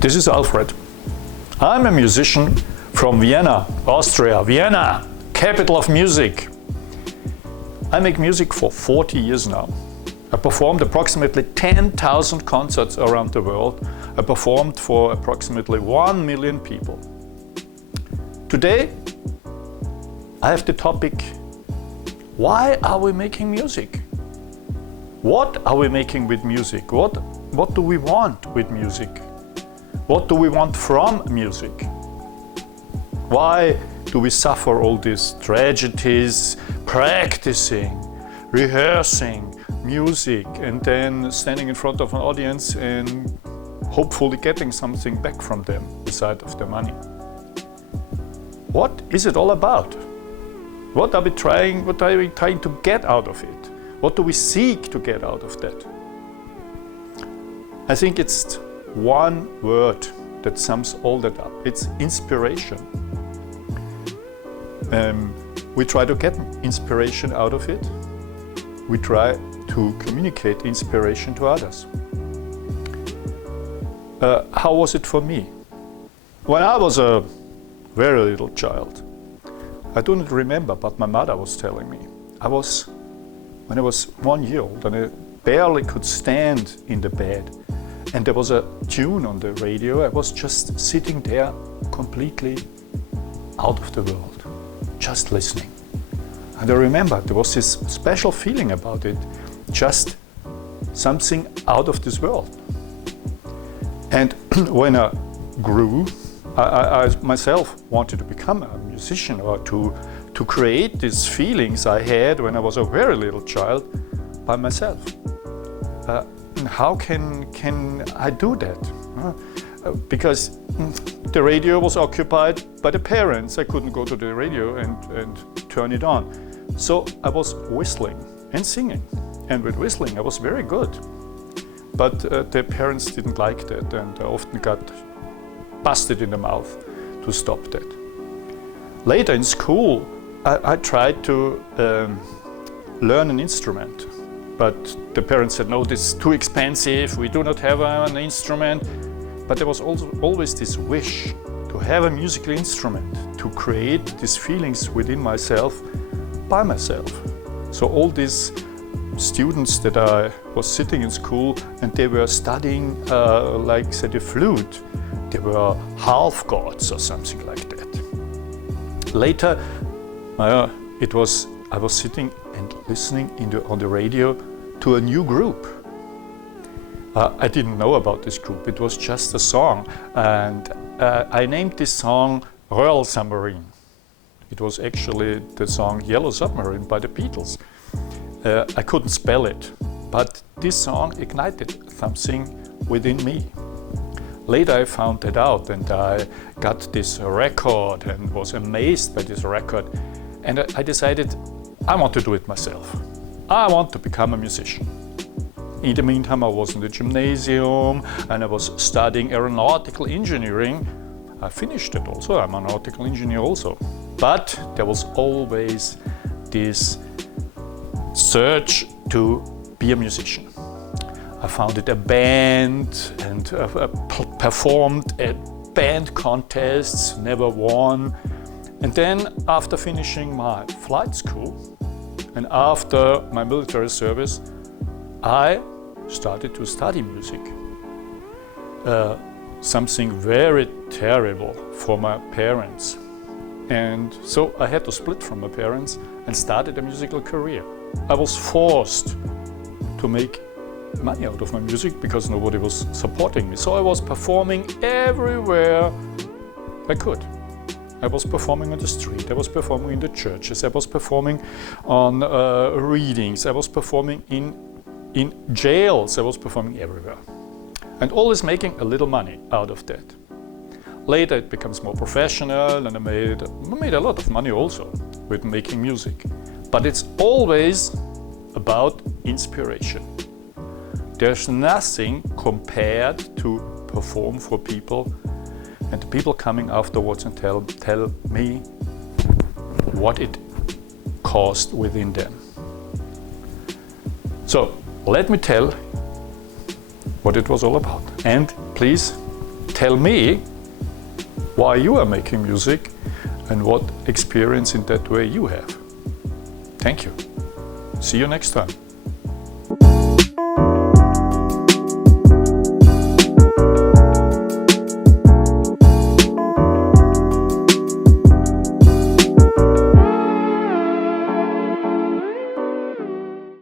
This is Alfred. I'm a musician from Vienna, Austria. Vienna, capital of music. I make music for 40 years now. I performed approximately 10,000 concerts around the world. I performed for approximately 1 million people. Today, I have the topic, why are we making music? What are we making with music? What do we want with music? What do we want from music? Why do we suffer all these tragedies, practicing, rehearsing music, and then standing in front of an audience and hopefully getting something back from them beside of the money? What is it all about? What are we trying to get out of it? What do we seek to get out of that? I think it's one word that sums all that up. It's inspiration. We try to get inspiration out of it. We try to communicate inspiration to others. How was it for me? When I was a very little child, I do not remember, but my mother was telling me. When I was 1 year old and I barely could stand in the bed, and there was a tune on the radio, I was just sitting there completely out of the world, just listening. And I remember there was this special feeling about it, just something out of this world. And when I grew, I myself wanted to become a musician, or to create these feelings I had when I was a very little child by myself. How can I do that? Because the radio was occupied by the parents. I couldn't go to the radio and turn it on. So I was whistling and singing. And with whistling I was very good. But the parents didn't like that, and I often got busted in the mouth to stop that. Later in school, I tried to learn an instrument, but the parents said, no, this is too expensive, we do not have an instrument. But there was also always this wish to have a musical instrument, to create these feelings within myself, by myself. So all these students that I was sitting in school and they were studying, like say the flute, they were half gods or something like that. Later, I was sitting and listening on the radio to a new group. I didn't know about this group, it was just a song, and I named this song Royal Submarine. It was actually the song Yellow Submarine by the Beatles. I couldn't spell it, but this song ignited something within me. Later I found that out, and I got this record and was amazed by this record. And I decided I want to do it myself. I want to become a musician. In the meantime, I was in the gymnasium and I was studying aeronautical engineering. I finished it also, I'm an aeronautical engineer also. But there was always this search to be a musician. I founded a band and performed at band contests, never won. And then after finishing my flight school and after my military service, I started to study music. Something very terrible for my parents. And so I had to split from my parents and started a musical career. I was forced to make money out of my music because nobody was supporting me. So I was performing everywhere I could. I was performing on the street, I was performing in the churches, I was performing on readings, I was performing in jails, I was performing everywhere. And always making a little money out of that. Later it becomes more professional, and I made a lot of money also with making music. But it's always about inspiration. There's nothing compared to perform for people, and the people coming afterwards and tell me what it caused within them. So let me tell what it was all about. And please tell me why you are making music and what experience in that way you have. Thank you. See you next time.